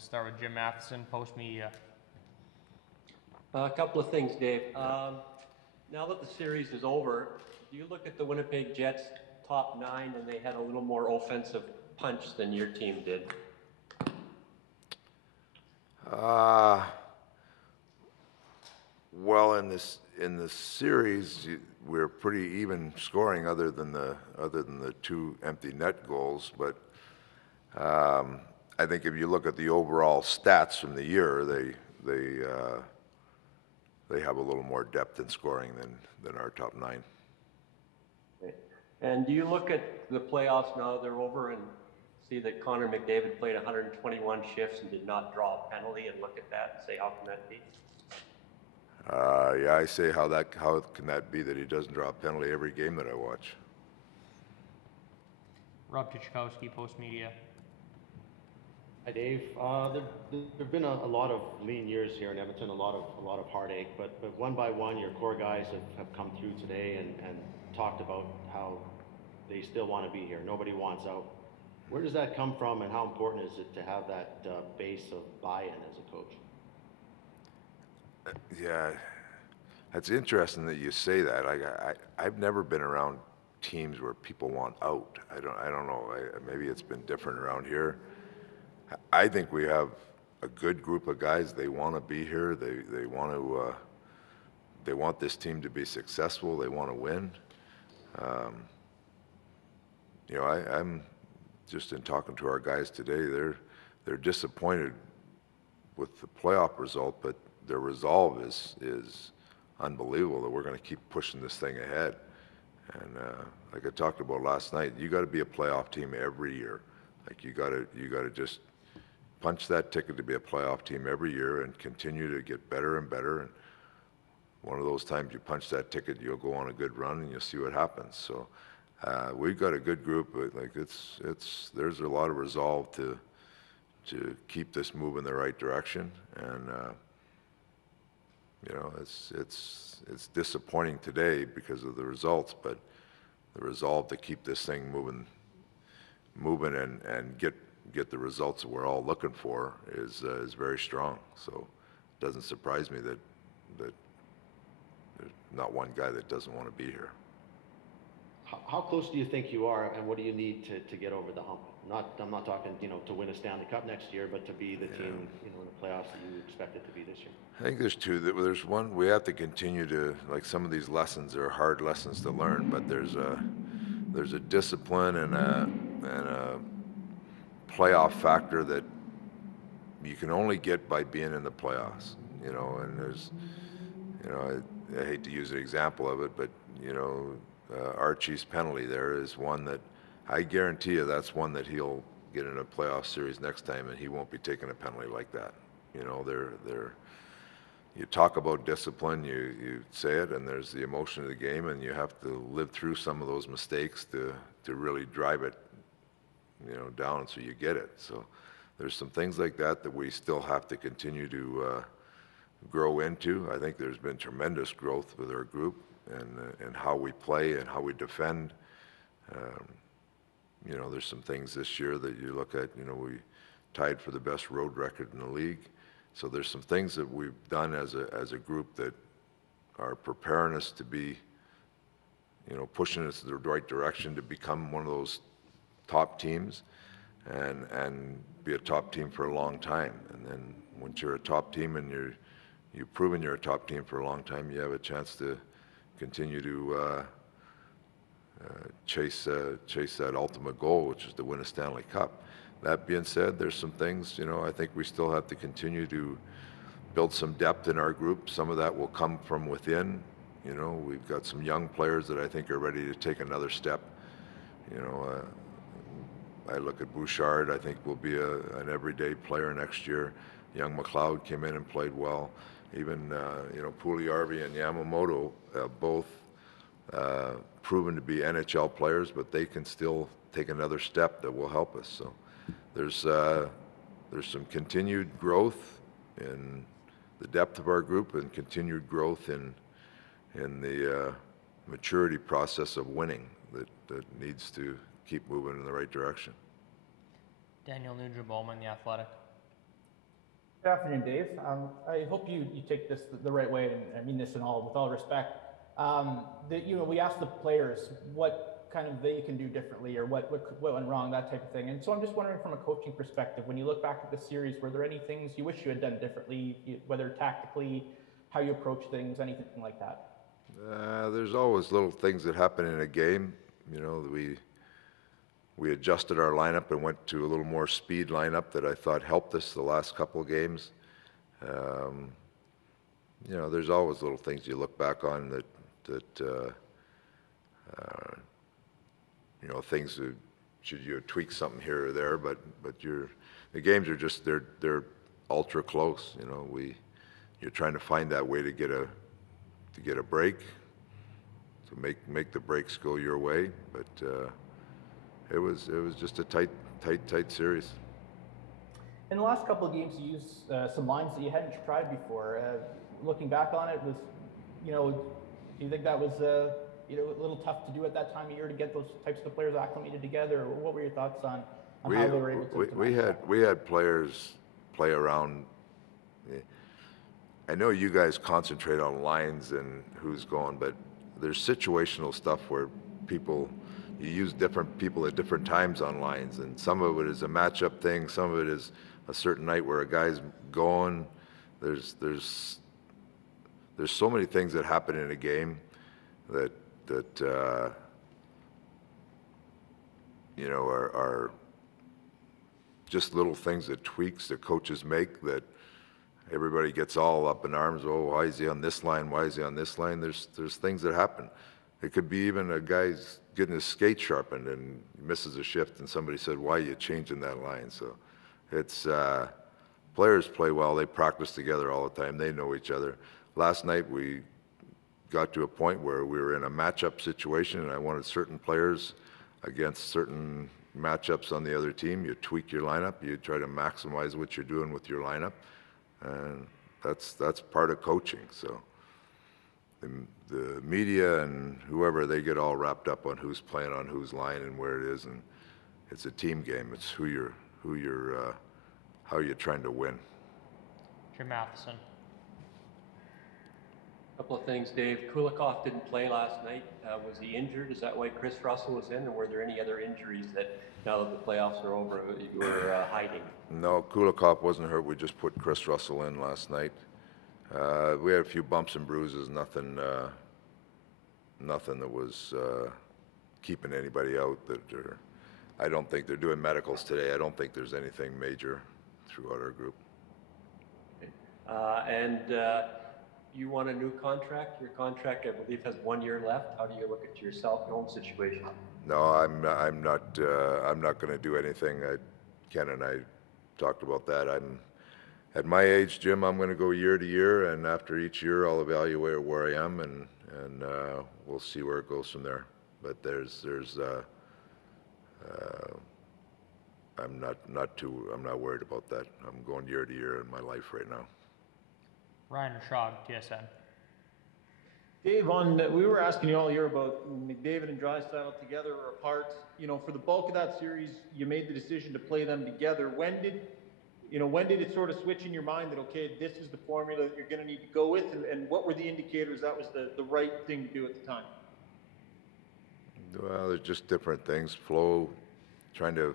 Start with Jim Matheson, Post Media. A couple of things, Dave. Now that the series is over, do you look at the Winnipeg Jets top 9 and they had a little more offensive punch than your team did? Well, in the series, we're pretty even scoring, other than the two empty net goals. But I think if you look at the overall stats from the year, they have a little more depth in scoring than our top 9. Okay. And do you look at the playoffs now that they're over and see that Connor McDavid played 121 shifts and did not draw a penalty, and look at that and say, how can that be? Yeah, I say, how can that be that he doesn't draw a penalty every game that I watch? Rob Tychkowski, Post Media. Hi, Dave. There've been a lot of lean years here in Edmonton, a lot of heartache, but one by one, your core guys have come through today and talked about how they still want to be here. Nobody wants out. Where does that come from, and how important is it to have that base of buy-in as a coach? Yeah, that's interesting that you say that. I've never been around teams where people want out. I don't know. Maybe it's been different around here. I think we have a good group of guys. They want to be here. They want to. They want this team to be successful. They want to win. You know, I'm just in talking to our guys today. They're disappointed with the playoff result, but their resolve is unbelievable, that we're going to keep pushing this thing ahead. And like I talked about last night, you got to be a playoff team every year. Like you got to just punch that ticket to be a playoff team every year and continue to get better and better. And one of those times you punch that ticket, you'll go on a good run and you'll see what happens. So we've got a good group. But like there's a lot of resolve to keep this moving in the right direction. And you know, it's disappointing today because of the results, but the resolve to keep this thing moving and get the results that we're all looking for is very strong. So it doesn't surprise me that there's not one guy that doesn't want to be here. How close do you think you are, and what do you need to get over the hump? I'm not talking, you know, to win a Stanley Cup next year, but to be the team, you know, in the playoffs that you expect it to be this year. I think there's two. There's one, we have to continue to, like, some of these lessons are hard lessons to learn, but there's a discipline and a playoff factor that you can only get by being in the playoffs, you know. And there's, you know, I hate to use an example of it, but you know, Archie's penalty there is one that I guarantee you that's one that he'll get in a playoff series next time, and he won't be taking a penalty like that. You know, you talk about discipline, you say it, and there's the emotion of the game, and you have to live through some of those mistakes to really drive it, you know, down so you get it. So there's some things like that that we still have to continue to grow into. I think there's been tremendous growth with our group and how we play and how we defend. You know, there's some things this year that you look at, you know, we tied for the best road record in the league. So there's some things that we've done as a group that are preparing us to be, you know, pushing us in the right direction to become one of those top teams and be a top team for a long time. And then once you're a top team and you've proven you're a top team for a long time, you have a chance to continue to chase that ultimate goal, which is to win a Stanley Cup. That being said, there's some things, you know, I think we still have to continue to build some depth in our group. Some of that will come from within. You know, we've got some young players that I think are ready to take another step. You know, I look at Bouchard, I think will be an everyday player next year. Young McLeod came in and played well. Even, you know, Puljujärvi and Yamamoto, both proven to be NHL players, but they can still take another step that will help us. So there's some continued growth in the depth of our group and continued growth in the maturity process of winning that needs to keep moving in the right direction. Daniel Nugent-Bowman, The Athletic. Good afternoon, Dave. I hope you take this the right way, and I mean this with all respect. We asked the players what kind of they can do differently, or what went wrong, that type of thing. And so I'm just wondering, from a coaching perspective, when you look back at the series, were there any things you wish you had done differently, whether tactically, how you approach things, anything like that? There's always little things that happen in a game. You know, we adjusted our lineup and went to a little more speed lineup that I thought helped us the last couple of games. You know, there's always little things you look back on that you know, things that should you tweak something here or there, but the games are just they're ultra close. You know, you're trying to find that way to get a break, to make the breaks go your way, but it was just a tight series. In the last couple of games, you used some lines that you hadn't tried before. Looking back on it, do you think that was a little tough to do at that time of year to get those types of players acclimated together? Or what were your thoughts on how they were able to? We had players play around. I know you guys concentrate on lines and who's going, but there's situational stuff where you use different people at different times on lines, and some of it is a matchup thing, some of it is a certain night where a guy's going. There's so many things that happen in a game that you know, are just little things, that tweaks that coaches make, that everybody gets all up in arms. Oh, why is he on this line? Why is he on this line? There's things that happen. It could be even a guy's getting his skate sharpened and he misses a shift, and somebody said, "Why are you changing that line?" So it's players play well. They practice together all the time. They know each other. Last night we got to a point where we were in a matchup situation, and I wanted certain players against certain matchups on the other team. You tweak your lineup. You try to maximize what you're doing with your lineup, and that's part of coaching. So the media and whoever, they get all wrapped up on who's playing on whose line and where it is, and it's a team game. It's how you're trying to win. Jim Matheson. Couple of things, Dave. Kulikov didn't play last night. Was he injured? Is that why Chris Russell was in, or were there any other injuries that, now that the playoffs are over, you were hiding? No, Kulikov wasn't hurt. We just put Chris Russell in last night. We had a few bumps and bruises, nothing that was keeping anybody out. I don't think they're doing medicals today. I don't think there's anything major throughout our group. Okay. You want a new contract? Your contract, I believe, has 1 year left. How do you look at yourself, your own situation? No, I'm not going to do anything. Ken and I talked about that. I'm at my age, Jim. I'm going to go year to year, and after each year, I'll evaluate where I am, and we'll see where it goes from there. But I'm not worried about that. I'm going year to year in my life right now. Ryan Rashog, TSN. Dave, we were asking you all year about McDavid and Draisaitl together or apart. You know, for the bulk of that series, you made the decision to play them together. When did it sort of switch in your mind that, okay, this is the formula that you're going to need to go with, and what were the indicators that was the right thing to do at the time? Well, there's just different things. Flow, trying to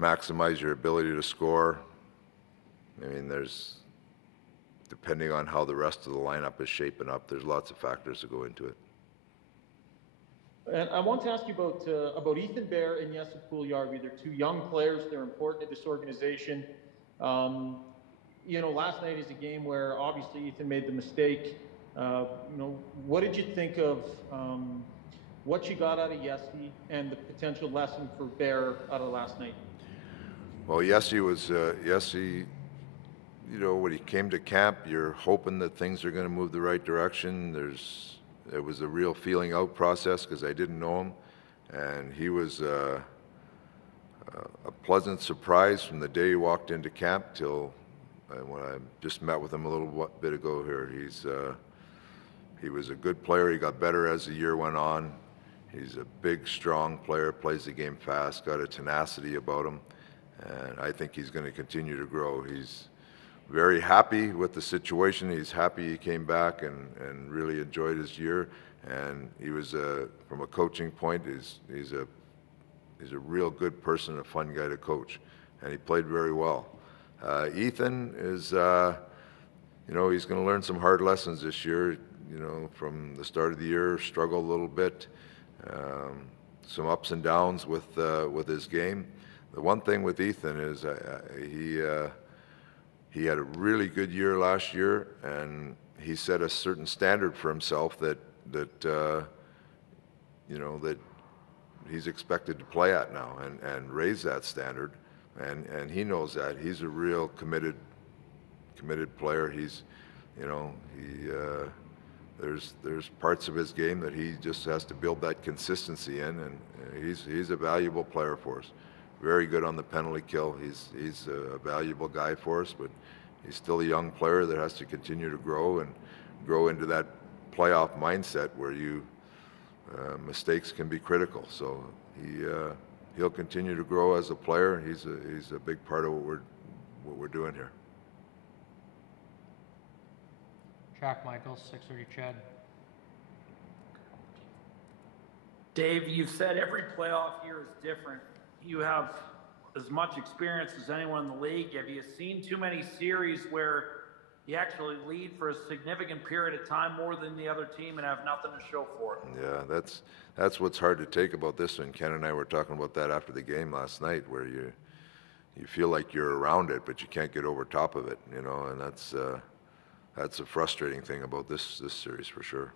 maximize your ability to score. I mean, depending on how the rest of the lineup is shaping up, there's lots of factors that go into it. And I want to ask you about Ethan Bear and Jesse Puljujarvi. They're two young players. They're important to this organization. You know, last night is a game where obviously Ethan made the mistake. You know, what did you think of what you got out of Jesse and the potential lesson for Bear out of last night? Well, Jesse, you know, when he came to camp, you're hoping that things are going to move the right direction. It was a real feeling out process because I didn't know him, and he was a pleasant surprise from the day he walked into camp till when I just met with him a little bit ago here. He was a good player. He got better as the year went on. He's a big, strong player, plays the game fast, got a tenacity about him, and I think he's going to continue to grow. very happy with the situation. He's happy he came back and really enjoyed his year. And he was, from a coaching point, he's a real good person, a fun guy to coach, and he played very well. Ethan is, you know, he's going to learn some hard lessons this year. You know, from the start of the year, struggled a little bit, some ups and downs with his game. The one thing with Ethan is he had a really good year last year, and he set a certain standard for himself that you know, that he's expected to play at now, and raise that standard, and he knows that. He's a real committed player. He's, you know, there's parts of his game that he just has to build that consistency in, and he's a valuable player for us. Very good on the penalty kill. He's a valuable guy for us, but he's still a young player that has to continue to grow and grow into that playoff mindset where mistakes can be critical. So he'll continue to grow as a player. He's a big part of what we're doing here. Jack Michaels, 6:30 Chad. Dave, you've said every playoff year is different. You have as much experience as anyone in the league. Have you seen too many series where you actually lead for a significant period of time, more than the other team, and have nothing to show for it? Yeah, that's what's hard to take about this one. Ken and I were talking about that after the game last night, where you feel like you're around it, but you can't get over top of it, you know, and that's a frustrating thing about this series for sure.